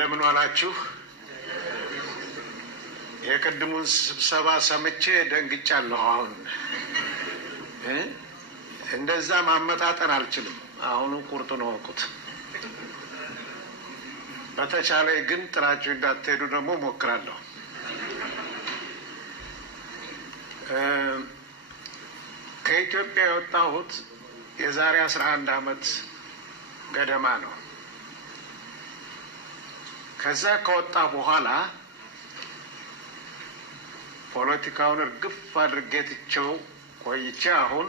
እንደምን ዋላችሁ። የቅድሙን ስብሰባ ሰምቼ ደንግጫለሁ። አሁን እንደዛ ማመጣጠን አልችልም። አሁኑ ቁርጡ ነው ወቁት። በተቻለ ግን ጥራችሁ እንዳትሄዱ ደግሞ ሞክራለሁ። ከኢትዮጵያ የወጣሁት የዛሬ 11 ዓመት ገደማ ነው። ከዛ ከወጣ በኋላ ፖለቲካውን እርግፍ አድርጌ ትቼው ቆይቼ አሁን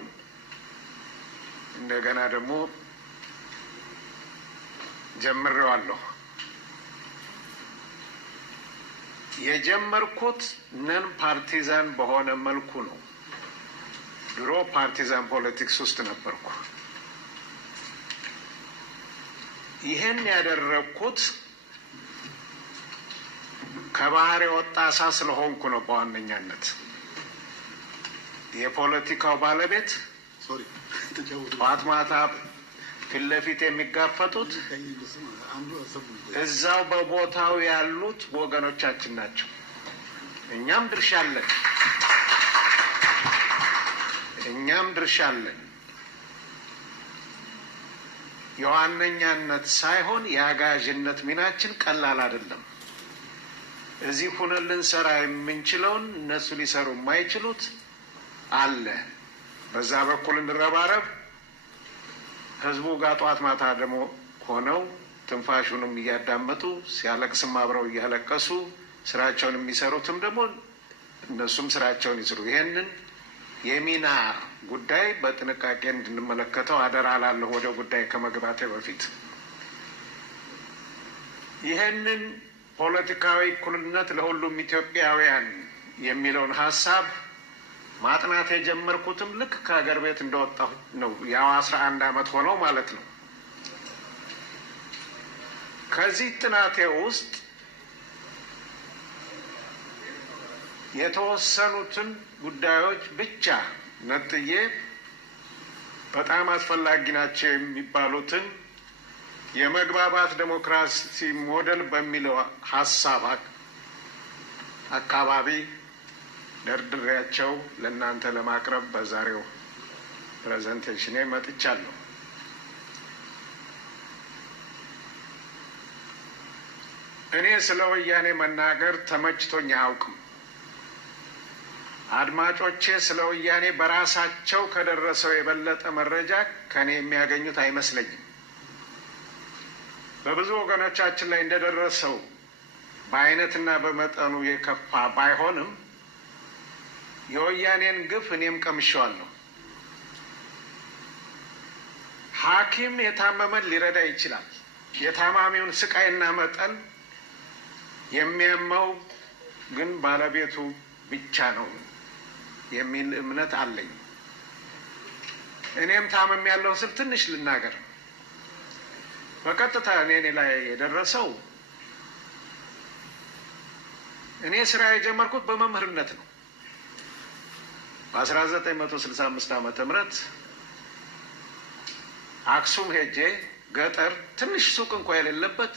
እንደገና ደግሞ ጀምሬዋለሁ። የጀመርኩት ነን ፓርቲዛን በሆነ መልኩ ነው። ድሮ ፓርቲዛን ፖለቲክስ ውስጥ ነበርኩ። ይሄን ያደረግኩት ከባህር የወጣ አሳ ስለሆንኩ ነው። በዋነኛነት የፖለቲካው ባለቤት ጠዋት ማታ ፊት ለፊት የሚጋፈጡት እዛው በቦታው ያሉት ወገኖቻችን ናቸው። እኛም ድርሻ አለን። የዋነኛነት ሳይሆን የአጋዥነት ሚናችን ቀላል አይደለም። እዚህ ሁነን ልንሰራ የምንችለውን እነሱ ሊሰሩ የማይችሉት አለ። በዛ በኩል እንረባረብ። ህዝቡ ጋር ጠዋት ማታ ደግሞ ሆነው ትንፋሹንም እያዳመጡ ሲያለቅስም አብረው እያለቀሱ ስራቸውን የሚሰሩትም ደግሞ እነሱም ስራቸውን ይስሩ። ይሄንን የሚና ጉዳይ በጥንቃቄ እንድንመለከተው አደራ እላለሁ። ወደ ጉዳይ ከመግባቴ በፊት ይሄንን ፖለቲካዊ እኩልነት ለሁሉም ኢትዮጵያውያን የሚለውን ሀሳብ ማጥናት የጀመርኩትም ልክ ከሀገር ቤት እንደወጣሁ ነው። ያው 11 ዓመት ሆነው ማለት ነው። ከዚህ ጥናቴ ውስጥ የተወሰኑትን ጉዳዮች ብቻ ነጥዬ በጣም አስፈላጊ ናቸው የሚባሉትን የመግባባት ዴሞክራሲ ሞዴል በሚለው ሀሳብ አካባቢ ደርድሬያቸው ለእናንተ ለማቅረብ በዛሬው ፕሬዘንቴሽኔ መጥቻለሁ። እኔ ስለ ወያኔ መናገር ተመችቶኝ አያውቅም። አድማጮቼ ስለ ወያኔ በራሳቸው ከደረሰው የበለጠ መረጃ ከኔ የሚያገኙት አይመስለኝም። በብዙ ወገኖቻችን ላይ እንደደረሰው በአይነትና በመጠኑ የከፋ ባይሆንም የወያኔን ግፍ እኔም ቀምሼዋለሁ። ሐኪም የታመመን ሊረዳ ይችላል። የታማሚውን ስቃይና መጠን የሚያመው ግን ባለቤቱ ብቻ ነው የሚል እምነት አለኝ። እኔም ታመም ያለው ስል ትንሽ ልናገር። በቀጥታ እኔ ላይ የደረሰው እኔ ስራ የጀመርኩት በመምህርነት ነው። በ1965 ዓመተ ምህረት አክሱም ሄጄ ገጠር ትንሽ ሱቅ እንኳ የሌለበት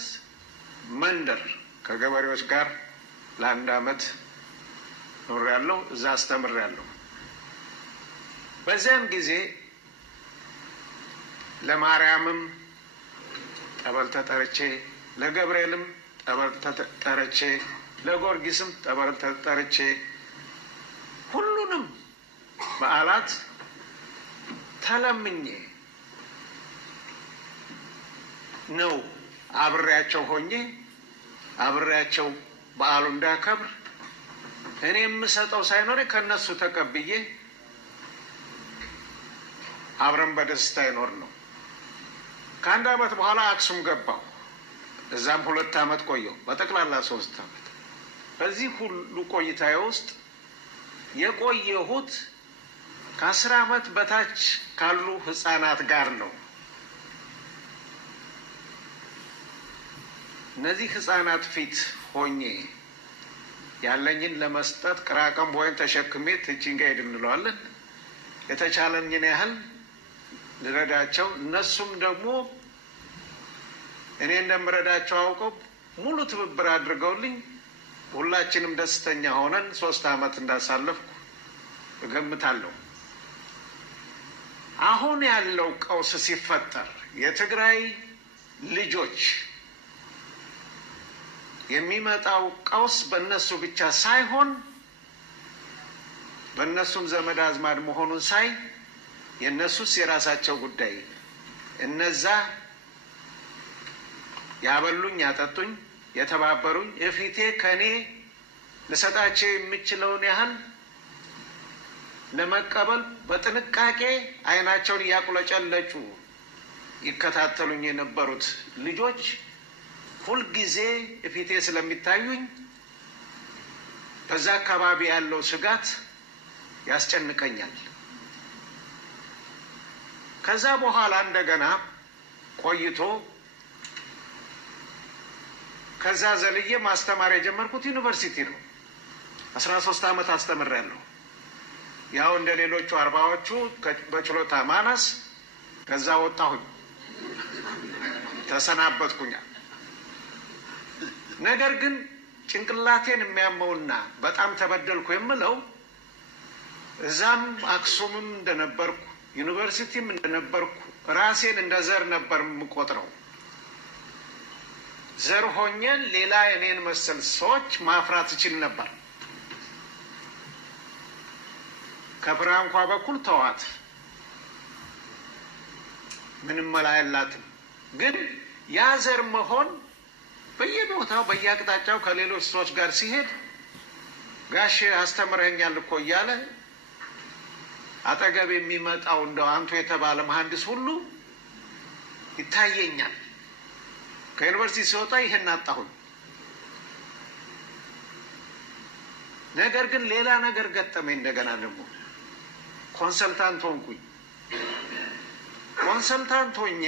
መንደር ከገበሬዎች ጋር ለ1 ዓመት ኖሬያለሁ። እዛ አስተምሬያለሁ። በዚያን ጊዜ ለማርያምም ጠበል ተጠርቼ፣ ለገብርኤልም ጠበል ተጠርቼ፣ ለጊዮርጊስም ጠበል ተጠርቼ ሁሉንም በዓላት ተለምኜ ነው አብሬያቸው ሆኜ አብሬያቸው በዓሉ እንዳከብር እኔ የምሰጠው ሳይኖር ከነሱ ተቀብዬ አብረን በደስታ ይኖር ነው። ከ1 ዓመት በኋላ አክሱም ገባሁ። እዛም 2 ዓመት ቆየሁ። በጠቅላላ 3 ዓመት። በዚህ ሁሉ ቆይታዬ ውስጥ የቆየሁት ከ10 ዓመት በታች ካሉ ህፃናት ጋር ነው። እነዚህ ህፃናት ፊት ሆኜ ያለኝን ለመስጠት ቅራቀም ወይም ተሸክሜ ትቺንጋ ሄድ እንለዋለን የተቻለኝን ያህል ልረዳቸው፣ እነሱም ደግሞ እኔ እንደምረዳቸው አውቀው ሙሉ ትብብር አድርገውልኝ ሁላችንም ደስተኛ ሆነን 3 ዓመት እንዳሳለፍኩ እገምታለሁ። አሁን ያለው ቀውስ ሲፈጠር የትግራይ ልጆች የሚመጣው ቀውስ በእነሱ ብቻ ሳይሆን በእነሱም ዘመድ አዝማድ መሆኑን ሳይ የእነሱስ የራሳቸው ጉዳይ፣ እነዛ ያበሉኝ ያጠጡኝ የተባበሩኝ እፊቴ ከኔ ልሰጣቸው የምችለውን ያህል ለመቀበል በጥንቃቄ አይናቸውን እያቁለጨለጩ ይከታተሉኝ የነበሩት ልጆች ሁልጊዜ እፊቴ ስለሚታዩኝ በዛ አካባቢ ያለው ስጋት ያስጨንቀኛል። ከዛ በኋላ እንደገና ቆይቶ ከዛ ዘልዬ ማስተማር የጀመርኩት ዩኒቨርሲቲ ነው። 13 ዓመት አስተምሬያለሁ። ያው እንደ ሌሎቹ 40ዎቹ በችሎታ ማነስ ከዛ ወጣሁኝ፣ ተሰናበትኩኝ። ነገር ግን ጭንቅላቴን የሚያመውና በጣም ተበደልኩ የምለው እዛም አክሱምም እንደነበርኩ ዩኒቨርሲቲም እንደነበርኩ ራሴን እንደ ዘር ነበር የምቆጥረው። ዘር ሆኜ ሌላ የኔን መሰል ሰዎች ማፍራት እችል ነበር። ከፍራንኳ በኩል ተዋት፣ ምንም መላ የላትም። ግን ያ ዘር መሆን በየቦታው በየአቅጣጫው ከሌሎች ሰዎች ጋር ሲሄድ ጋሽ አስተምረኛል እኮ እያለ አጠገብ የሚመጣው እንደው አንቱ የተባለ መሐንዲስ ሁሉ ይታየኛል። ከዩኒቨርሲቲ ሲወጣ ይሄን አጣሁኝ። ነገር ግን ሌላ ነገር ገጠመኝ። እንደገና ደግሞ ኮንሰልታንት ሆንኩኝ። ኮንሰልታንት ሆኜ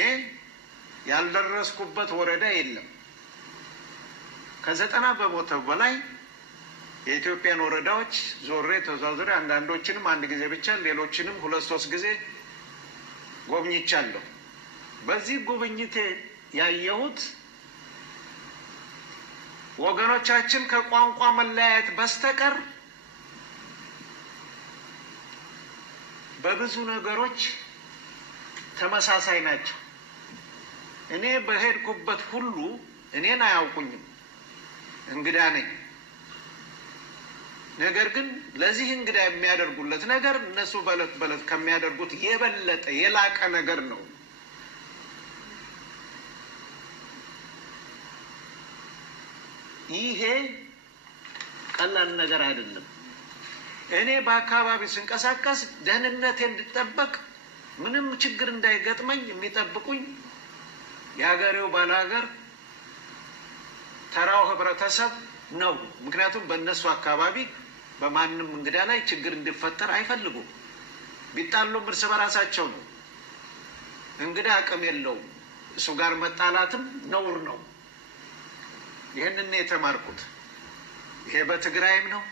ያልደረስኩበት ወረዳ የለም። ከ90 በመቶ በላይ የኢትዮጵያን ወረዳዎች ዞሬ ተዟዙሬ አንዳንዶችንም አንድ ጊዜ ብቻ ሌሎችንም 2-3 ጊዜ ጎብኝቻለሁ። በዚህ ጉብኝቴ ያየሁት ወገኖቻችን ከቋንቋ መለያየት በስተቀር በብዙ ነገሮች ተመሳሳይ ናቸው። እኔ በሄድኩበት ሁሉ እኔን አያውቁኝም፣ እንግዳ ነኝ። ነገር ግን ለዚህ እንግዳ የሚያደርጉለት ነገር እነሱ በለት በለት ከሚያደርጉት የበለጠ የላቀ ነገር ነው። ይሄ ቀላል ነገር አይደለም። እኔ በአካባቢ ስንቀሳቀስ ደህንነቴ እንድጠበቅ ምንም ችግር እንዳይገጥመኝ የሚጠብቁኝ የሀገሬው ባላገር ተራው ህብረተሰብ ነው። ምክንያቱም በእነሱ አካባቢ በማንም እንግዳ ላይ ችግር እንዲፈጠር አይፈልጉም። ቢጣሉም እርስ በራሳቸው ነው። እንግዳ አቅም የለውም። እሱ ጋር መጣላትም ነውር ነው። ይህንን የተማርኩት ይሄ በትግራይም ነው፣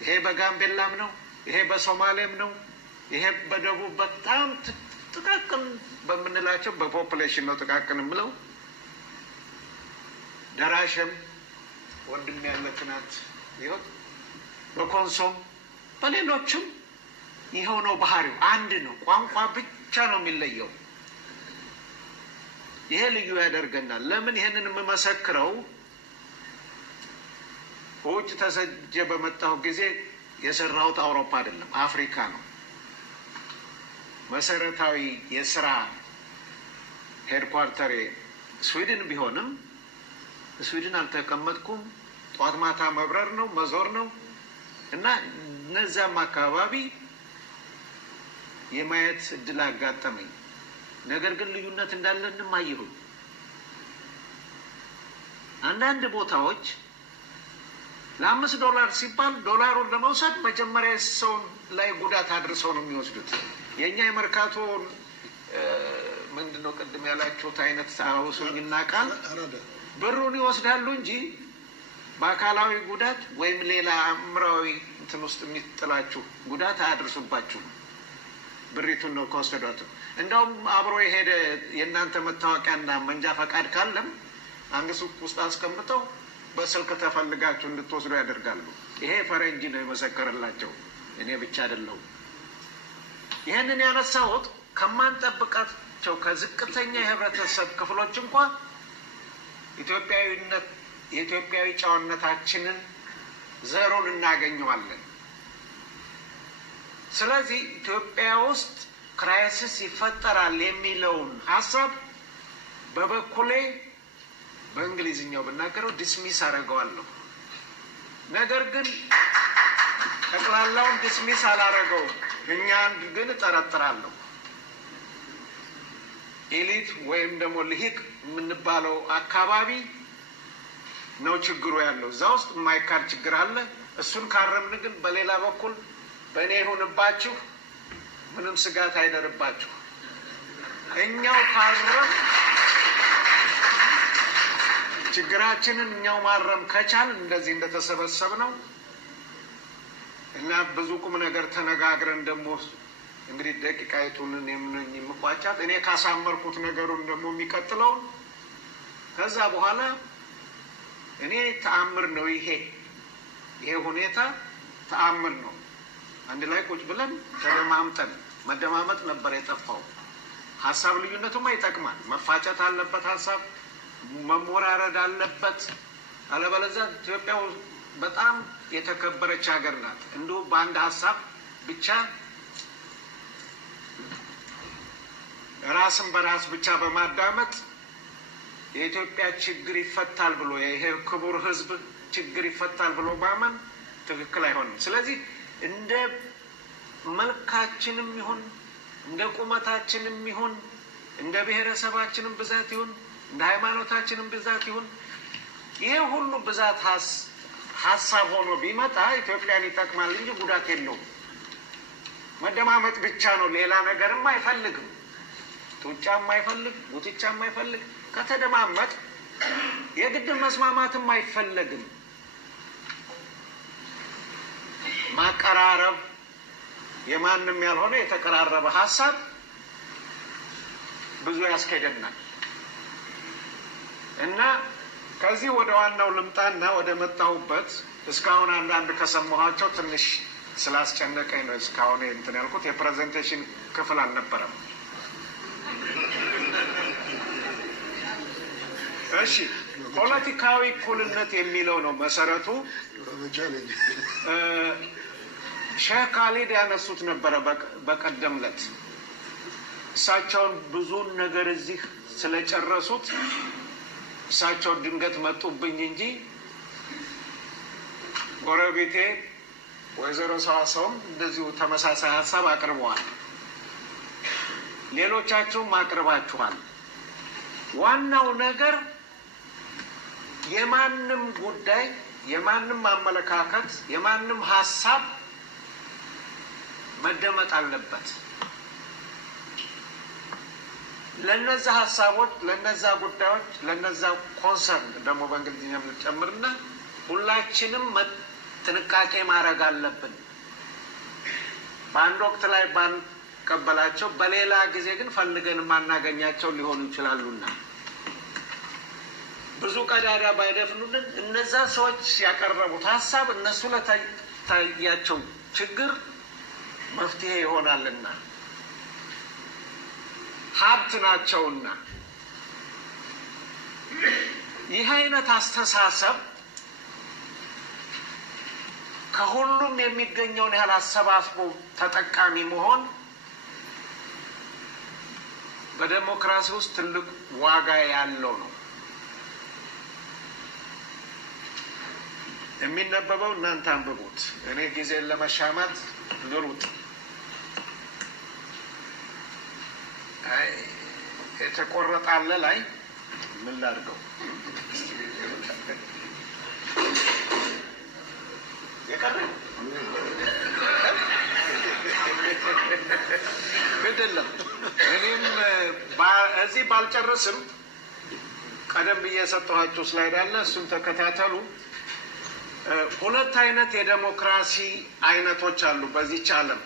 ይሄ በጋምቤላም ነው፣ ይሄ በሶማሌም ነው፣ ይሄ በደቡብ በጣም ጥቃቅን በምንላቸው በፖፑሌሽን ነው ጥቃቅን ብለው ደራሸም ወንድም ያለ ትናንት ይሁን በኮንሶም በሌሎችም ይኸው ነው ባህሪው፣ አንድ ነው። ቋንቋ ብቻ ነው የሚለየው። ይሄ ልዩ ያደርገናል። ለምን ይሄንን የምመሰክረው ውጭ ተሰጀ በመጣሁ ጊዜ የሰራሁት አውሮፓ አይደለም፣ አፍሪካ ነው። መሰረታዊ የስራ ሄድኳርተሬ ስዊድን ቢሆንም ስዊድን አልተቀመጥኩም። ጠዋት ማታ መብረር ነው መዞር ነው እና እነዛም አካባቢ የማየት እድል አጋጠመኝ። ነገር ግን ልዩነት እንዳለንም አየሁኝ። አንዳንድ ቦታዎች $5 ሲባል ዶላሩን ለመውሰድ መጀመሪያ ሰውን ላይ ጉዳት አድርሰው ነው የሚወስዱት። የኛ የመርካቶ ምንድነው ቅድም ያላችሁት አይነት አውሱኝና ቃል ብሩን ይወስዳሉ እንጂ በአካላዊ ጉዳት ወይም ሌላ አእምሯዊ እንትን ውስጥ የሚጥላችሁ ጉዳት አያደርሱባችሁም። ብሪቱን ነው ከወሰዷት። እንደውም አብሮ የሄደ የእናንተ መታወቂያና መንጃ ፈቃድ ካለም አንድ ሱቅ ውስጥ አስቀምጠው በስልክ ተፈልጋችሁ እንድትወስዱ ያደርጋሉ። ይሄ ፈረንጅ ነው የመሰከረላቸው፣ እኔ ብቻ አይደለሁም። ይህንን ያነሳሁት ከማንጠብቃቸው ከዝቅተኛ የህብረተሰብ ክፍሎች እንኳን የኢትዮጵያዊ ጨዋነታችንን ዘሩን እናገኘዋለን። ስለዚህ ኢትዮጵያ ውስጥ ክራይሲስ ይፈጠራል የሚለውን ሀሳብ በበኩሌ በእንግሊዝኛው ብናገረው ዲስሚስ አደርገዋለሁ። ነገር ግን ጠቅላላውን ዲስሚስ አላደርገውም። እኛን ግን እጠረጥራለሁ። ኤሊት ወይም ደግሞ ልሂቅ የምንባለው አካባቢ ነው ችግሩ ያለው። እዛ ውስጥ የማይካድ ችግር አለ። እሱን ካረምን ግን በሌላ በኩል በእኔ ይሁንባችሁ፣ ምንም ስጋት አይደርባችሁ። እኛው ካረም ችግራችንን እኛው ማረም ከቻል እንደዚህ እንደተሰበሰብ ነው እና ብዙ ቁም ነገር ተነጋግረን ደግሞ እንግዲህ ደቂቃይቱንን የምቋጫት እኔ ካሳመርኩት ነገሩን ደግሞ የሚቀጥለውን ከዛ በኋላ እኔ ተአምር ነው ይሄ ሁኔታ ተአምር ነው። አንድ ላይ ቁጭ ብለን ተደማምጠን መደማመጥ ነበር የጠፋው። ሀሳብ ልዩነቱማ ይጠቅማል። መፋጨት አለበት፣ ሀሳብ መሞራረድ አለበት። አለበለዚያ ኢትዮጵያ በጣም የተከበረች ሀገር ናት። እንዲሁ በአንድ ሀሳብ ብቻ ራስን በራስ ብቻ በማዳመጥ የኢትዮጵያ ችግር ይፈታል ብሎ ይሄ ክቡር ሕዝብ ችግር ይፈታል ብሎ ማመን ትክክል አይሆንም። ስለዚህ እንደ መልካችንም ይሁን እንደ ቁመታችንም ይሁን እንደ ብሔረሰባችንም ብዛት ይሁን እንደ ሃይማኖታችንም ብዛት ይሁን ይሄ ሁሉ ብዛት ሀሳብ ሆኖ ቢመጣ ኢትዮጵያን ይጠቅማል እንጂ ጉዳት የለውም። መደማመጥ ብቻ ነው። ሌላ ነገርም አይፈልግም። ጡጫም አይፈልግ፣ ጉትቻም አይፈልግ። ከተደማመጥ የግድ መስማማትም አይፈለግም። ማቀራረብ የማንም ያልሆነ የተቀራረበ ሀሳብ ብዙ ያስኬደናል እና ከዚህ ወደ ዋናው ልምጣና ወደ መጣሁበት እስካሁን አንዳንድ ከሰማኋቸው ትንሽ ስላስጨነቀኝ ነው እስካሁን እንትን ያልኩት። የፕሬዘንቴሽን ክፍል አልነበረም። እሺ፣ ፖለቲካዊ እኩልነት የሚለው ነው መሰረቱ። ሼህ ካሊድ ያነሱት ነበረ በቀደም ዕለት። እሳቸውን ብዙን ነገር እዚህ ስለጨረሱት እሳቸው ድንገት መጡብኝ እንጂ ጎረቤቴ ወይዘሮ ሰዋሰውም እንደዚሁ ተመሳሳይ ሀሳብ አቅርበዋል። ሌሎቻችሁም አቅርባችኋል። ዋናው ነገር የማንም ጉዳይ፣ የማንም አመለካከት፣ የማንም ሀሳብ መደመጥ አለበት። ለነዛ ሀሳቦች፣ ለነዛ ጉዳዮች፣ ለነዛ ኮንሰርን ደግሞ በእንግሊዝኛ የምንጨምርና ሁላችንም ጥንቃቄ ማድረግ አለብን። በአንድ ወቅት ላይ ባንቀበላቸው በሌላ ጊዜ ግን ፈልገን ማናገኛቸው ሊሆኑ ይችላሉና ብዙ ቀዳዳ ባይደፍኑልን እነዛ ሰዎች ያቀረቡት ሀሳብ እነሱ ለታያቸው ችግር መፍትሄ ይሆናልና ሀብት ናቸውና ይህ አይነት አስተሳሰብ ከሁሉም የሚገኘውን ያህል አሰባስቦ ተጠቃሚ መሆን በዴሞክራሲ ውስጥ ትልቅ ዋጋ ያለው ነው። የሚነበበው እናንተ አንብቡት። እኔ ጊዜን ለመሻማት ልሩጥ። የተቆረጠ አለ ላይ ምን ላድርገው? የቀረኝ ግድ የለም። እኔም እዚህ ባልጨርስም ቀደም ብዬ የሰጠኋችሁ ስላይድ አለ፣ እሱን ተከታተሉ። ሁለት አይነት የዴሞክራሲ አይነቶች አሉ በዚች ዓለም።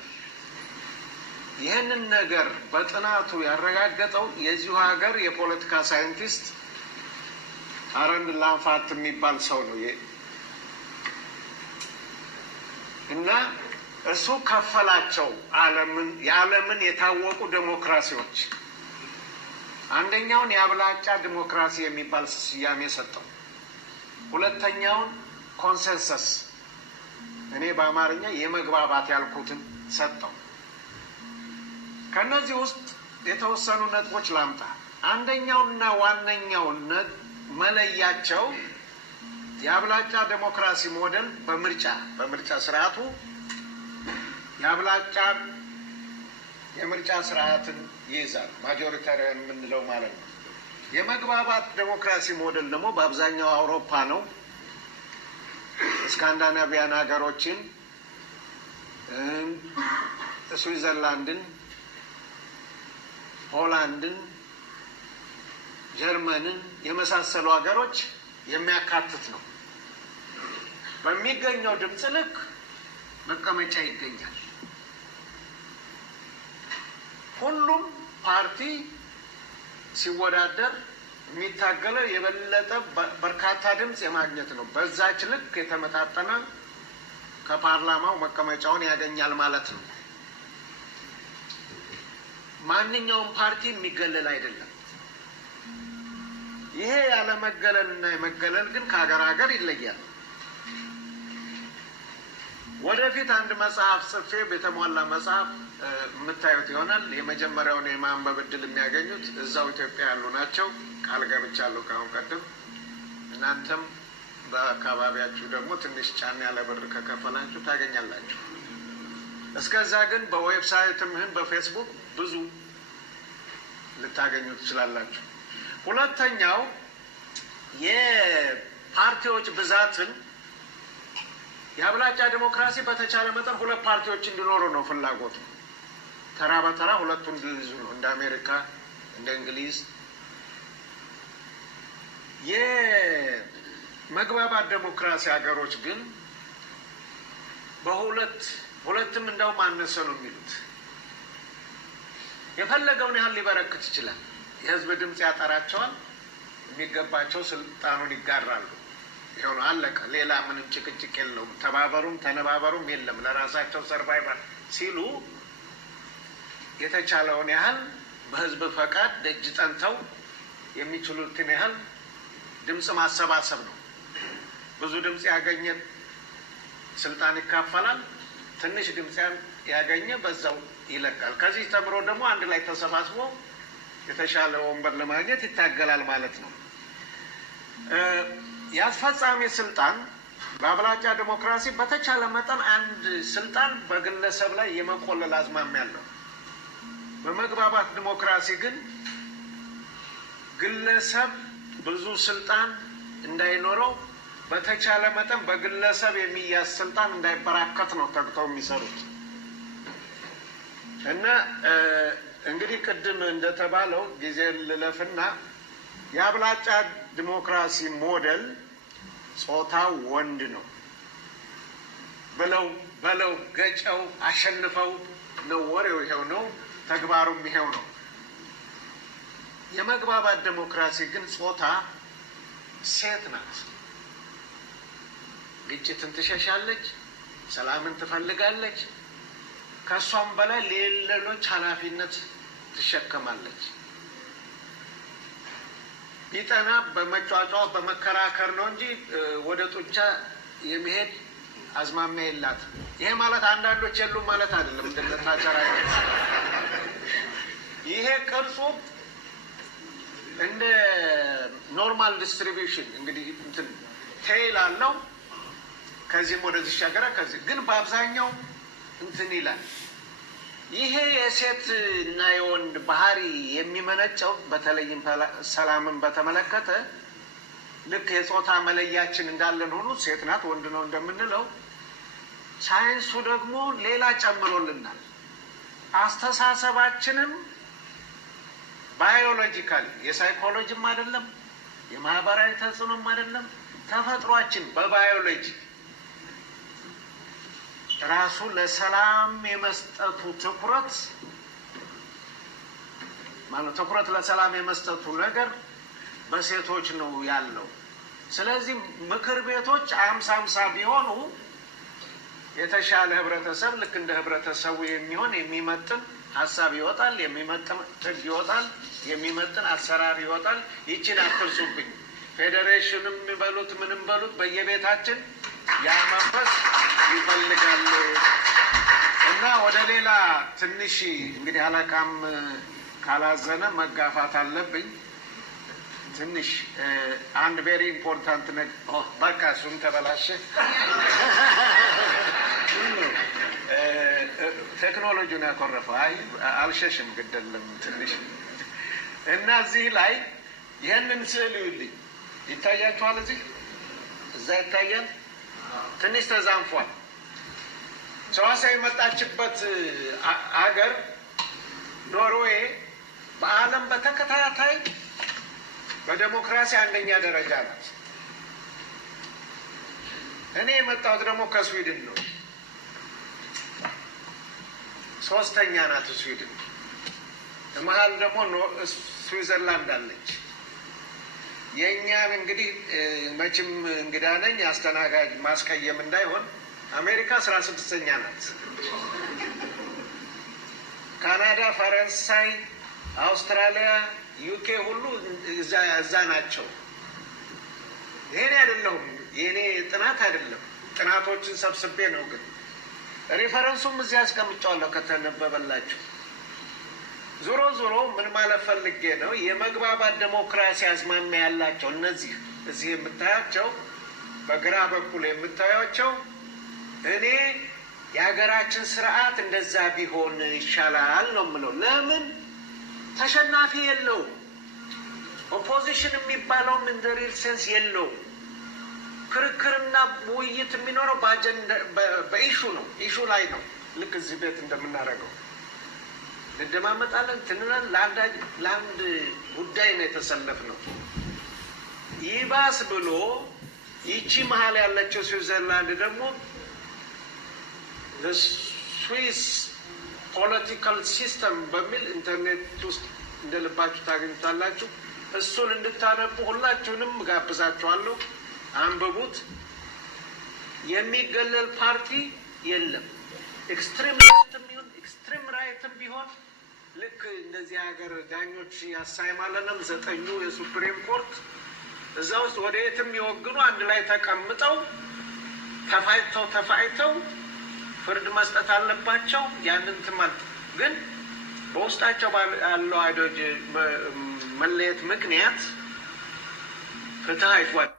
ይህንን ነገር በጥናቱ ያረጋገጠው የዚሁ ሀገር የፖለቲካ ሳይንቲስት አረን ላንፋት የሚባል ሰው ነው እና እሱ ከፈላቸው የዓለምን የታወቁ ዴሞክራሲዎች አንደኛውን የአብላጫ ዴሞክራሲ የሚባል ስያሜ ሰጠው። ሁለተኛውን ኮንሰንሰስ እኔ በአማርኛ የመግባባት ያልኩትን ሰጠው። ከነዚህ ውስጥ የተወሰኑ ነጥቦች ላምጣ። አንደኛውና ዋነኛው መለያቸው የአብላጫ ዴሞክራሲ ሞዴል በምርጫ ስርዓቱ የምርጫ ስርዓትን ይይዛል። ማጆሪታሪያን የምንለው ማለት ነው። የመግባባት ዴሞክራሲ ሞዴል ደግሞ በአብዛኛው አውሮፓ ነው። ስካንዲናቪያን ሀገሮችን፣ ስዊዘርላንድን፣ ሆላንድን፣ ጀርመንን የመሳሰሉ ሀገሮች የሚያካትት ነው። በሚገኘው ድምፅ ልክ መቀመጫ ይገኛል። ሁሉም ፓርቲ ሲወዳደር የሚታገለው የበለጠ በርካታ ድምፅ የማግኘት ነው። በዛች ልክ የተመጣጠነ ከፓርላማው መቀመጫውን ያገኛል ማለት ነው። ማንኛውም ፓርቲ የሚገለል አይደለም። ይሄ ያለመገለልና የመገለል ግን ከሀገር ሀገር ይለያል። ወደፊት አንድ መጽሐፍ ጽፌ የተሟላ መጽሐፍ የምታዩት ይሆናል። የመጀመሪያውን የማንበብ እድል የሚያገኙት እዛው ኢትዮጵያ ያሉ ናቸው። ቃል ገብቻለሁ ከአሁን ቀደም። እናንተም በአካባቢያችሁ ደግሞ ትንሽ ጫን ያለ ብር ከከፈላችሁ ታገኛላችሁ። እስከዛ ግን በዌብሳይትም ይሁን በፌስቡክ ብዙ ልታገኙ ትችላላችሁ። ሁለተኛው የፓርቲዎች ብዛትን የአብላጫ ዴሞክራሲ በተቻለ መጠን ሁለት ፓርቲዎች እንዲኖሩ ነው ፍላጎቱ። ተራ በተራ ሁለቱን እንዲይዙ ነው፣ እንደ አሜሪካ እንደ እንግሊዝ። የመግባባት ዴሞክራሲ ሀገሮች ግን በሁለትም እንደውም አነሰ ነው የሚሉት። የፈለገውን ያህል ሊበረክት ይችላል። የህዝብ ድምፅ ያጠራቸዋል፣ የሚገባቸው ስልጣኑን ይጋራሉ። ይኸው ነው፣ አለቀ። ሌላ ምንም ጭቅጭቅ የለውም። ተባበሩም ተነባበሩም የለም። ለራሳቸው ሰርቫይቫል ሲሉ የተቻለውን ያህል በህዝብ ፈቃድ ደጅ ጠንተው የሚችሉትን ያህል ድምፅ ማሰባሰብ ነው። ብዙ ድምፅ ያገኘ ስልጣን ይካፈላል፣ ትንሽ ድምፅ ያገኘ በዛው ይለቃል። ከዚህ ተምሮ ደግሞ አንድ ላይ ተሰባስቦ የተሻለ ወንበር ለማግኘት ይታገላል ማለት ነው። የአስፈጻሚ ስልጣን በአብላጫ ዴሞክራሲ በተቻለ መጠን አንድ ስልጣን በግለሰብ ላይ የመቆለል አዝማሚያ አለው። በመግባባት ዴሞክራሲ ግን ግለሰብ ብዙ ስልጣን እንዳይኖረው በተቻለ መጠን በግለሰብ የሚያዝ ስልጣን እንዳይበራከት ነው ተግተው የሚሰሩት እና እንግዲህ ቅድም እንደተባለው ጊዜ ልለፍና የአብላጫ ዲሞክራሲ ሞዴል ጾታው ወንድ ነው በለው ገጨው አሸንፈው ነው ወሬው ይሄው ነው፣ ተግባሩም ይሄው ነው። የመግባባት ዴሞክራሲ ግን ጾታ ሴት ናት። ግጭትን ትሸሻለች፣ ሰላምን ትፈልጋለች፣ ከሷም በላይ ሌሎች ኃላፊነት ትሸከማለች። ቢጠና በመጫጫው በመከራከር ነው እንጂ ወደ ጡንቻ የሚሄድ አዝማሚያ የላት። ይሄ ማለት አንዳንዶች የሉም ማለት አይደለም። እንደታቸራ ይሄ ቅርጹ እንደ ኖርማል ዲስትሪቢዩሽን እንግዲህ እንትን ቴይል አለው። ከዚህም ወደዚህ ሻገራ ከዚህ ግን በአብዛኛው እንትን ይላል። ይሄ የሴት እና የወንድ ባህሪ የሚመነጨው በተለይም ሰላምን በተመለከተ ልክ የጾታ መለያችን እንዳለን ሁሉ ሴት ናት ወንድ ነው እንደምንለው ሳይንሱ ደግሞ ሌላ ጨምሮልናል። አስተሳሰባችንም ባዮሎጂካሊ የሳይኮሎጂም አይደለም የማህበራዊ ተጽዕኖም አይደለም፣ ተፈጥሯችን በባዮሎጂ ራሱ ለሰላም የመስጠቱ ትኩረት ማለት ትኩረት ለሰላም የመስጠቱ ነገር በሴቶች ነው ያለው። ስለዚህ ምክር ቤቶች 50-50 ቢሆኑ የተሻለ ህብረተሰብ ልክ እንደ ህብረተሰቡ የሚሆን የሚመጥን ሀሳብ ይወጣል፣ የሚመጥን ህግ ይወጣል፣ የሚመጥን አሰራር ይወጣል። ይችን አትርሱብኝ። ፌዴሬሽንም በሉት ምንም በሉት በየቤታችን ያ መንፈስ ይፈልጋል እና ወደ ሌላ ትንሽ እንግዲህ አለቃም ካላዘነ መጋፋት አለብኝ። ትንሽ አንድ ቬሪ ኢምፖርታንት ነገር በቃ እሱም ተበላሸ። ቴክኖሎጂውን ያኮረፈው አልሸሽም ግደለም ትንሽ እና እዚህ ላይ ይህንን ስዕል ይውልኝ ይታያችኋል። እዛ ይታያል። ትንሽ ተዛንፏል። ሰዋሰው የመጣችበት አገር ኖርዌይ በዓለም በተከታታይ በዴሞክራሲ አንደኛ ደረጃ ናት። እኔ የመጣሁት ደግሞ ከስዊድን ነው። ሶስተኛ ናት ስዊድን። መሀል ደግሞ ስዊዘርላንድ አለች። የእኛን እንግዲህ መቼም እንግዳ ነኝ አስተናጋጅ ማስቀየም እንዳይሆን አሜሪካ 16ኛ ናት። ካናዳ፣ ፈረንሳይ፣ አውስትራሊያ፣ ዩኬ ሁሉ እዛ ናቸው። ይሄኔ አይደለሁም፣ የኔ ጥናት አይደለም። ጥናቶችን ሰብስቤ ነው። ግን ሪፈረንሱም እዚህ አስቀምጫዋለሁ ከተነበበላችሁ። ዞሮ ዞሮ ምን ማለት ፈልጌ ነው፣ የመግባባት ዴሞክራሲ አዝማሚያ ያላቸው እነዚህ እዚህ የምታያቸው በግራ በኩል የምታያቸው እኔ የሀገራችን ስርዓት እንደዛ ቢሆን ይሻላል ነው የምለው። ለምን ተሸናፊ የለውም። ኦፖዚሽን የሚባለውም ኢን ዘ ሪል ሴንስ የለውም። ክርክርና ውይይት የሚኖረው በኢሹ ነው፣ ኢሹ ላይ ነው። ልክ እዚህ ቤት እንደምናደርገው እንደማመጣለን ትንለን ለአንድ ጉዳይ ነው የተሰለፍነው። ይባስ ብሎ ይቺ መሀል ያለችው ስዊዘርላንድ ደግሞ ስዊስ ፖለቲካል ሲስተም በሚል ኢንተርኔት ውስጥ እንደልባችሁ ታገኙታላችሁ። እሱን እንድታነቡ ሁላችሁንም ጋብዛችኋለሁ። አንብቡት። የሚገለል ፓርቲ የለም። ኤክስትሪም ሌፍትም ቢሆን ኤክስትሪም ራይትም ቢሆን ልክ እንደዚህ ሀገር ዳኞች ያሳይማለንም 9 የሱፕሪም ኮርት እዛ ውስጥ ወደ የትም ይወግኑ አንድ ላይ ተቀምጠው ተፋይተው ፍርድ መስጠት አለባቸው። ያንን ትማል ግን በውስጣቸው ያለው አይዶጅ መለየት ምክንያት ፍትህ አይጓድ